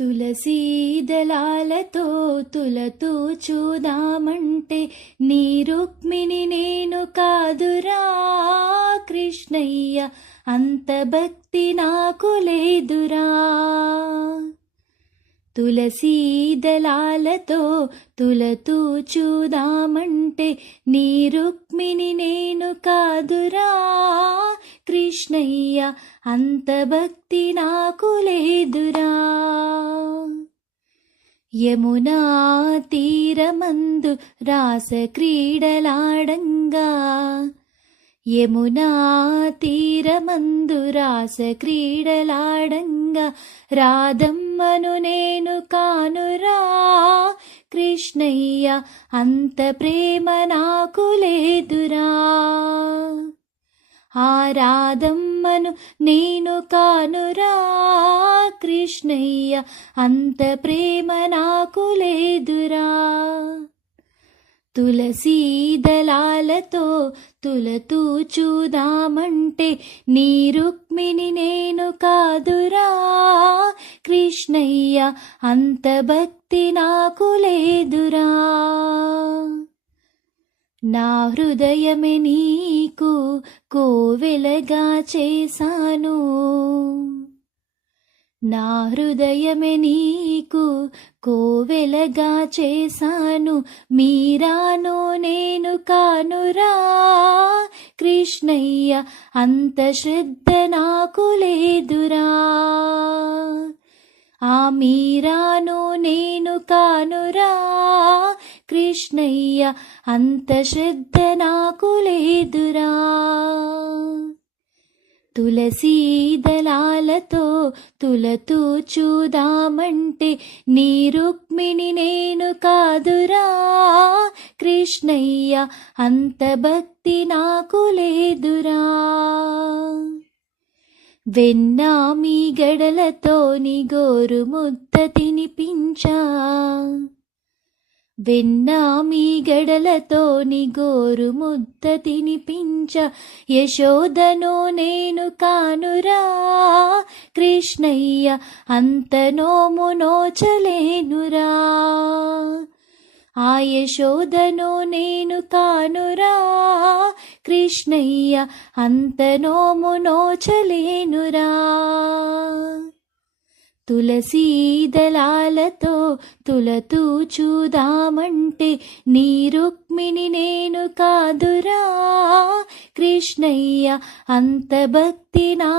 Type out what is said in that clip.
తులసీ దళాలతో తులతూ చూదామంటే నీ రుక్మిణి నేను కాదురా కృష్ణయ్య, అంత భక్తి నాకు లేదురా. తులసీ దళాలతో తులతూ చూదామంటే నీ రుక్మిణి నేను కాదురా కృష్ణయ్య, అంత భక్తి నాకు లేదురా. యమునా తీరమందు రాస క్రీడలాడంగా, యమునా తీరమందు రాస క్రీడలాడంగా రాధమ్మను నేను కానురా కృష్ణయ్య, అంత ప్రేమ నాకు లేదురా. ఆ రాధమ్మను నేను కానురా కృష్ణయ్య, అంత ప్రేమ నాకు లేదురా. తులసీ దళాలతో తులతూ చూదామంటే నీ రుక్మిణి నేను కాదురా కృష్ణయ్య, అంత భక్తి నాకు లేదురా. నా హృదయమే నీకు కోవెలగా చేశాను, నా హృదయమే నీకు కోవెలగా చేశాను, మీరాను నేను కానురా కృష్ణయ్య, అంత శ్రద్ధ నాకు లేదురా. ఆ మీరాను నేను కానురా కృష్ణయ్య, అంత శ్రద్ధ నాకు లేదురా. తులసీ దళాలతో తులతూ చూదామంటే నీ రుక్మిణి నేను కాదురా కృష్ణయ్య, అంత భక్తి నాకు లేదురా. వెన్నా మీ గడలతో నీ గోరు ముద్ద తినిపించా, వెన్నా మీ గడలతో నీ గోరు ముద్ద తినిపించ యశోదను నేను కానురా కృష్ణయ్య, అంత నోము నోచలేనురా. ఆ యశోదను నేను కానురా కృష్ణయ్య, అంత నోము నోచలేనురా. తులసీ దళాలతో తులతూ చూదామంటే నీ రుక్మిణి నేను కాదురా కృష్ణయ్య, అంత భక్తి నా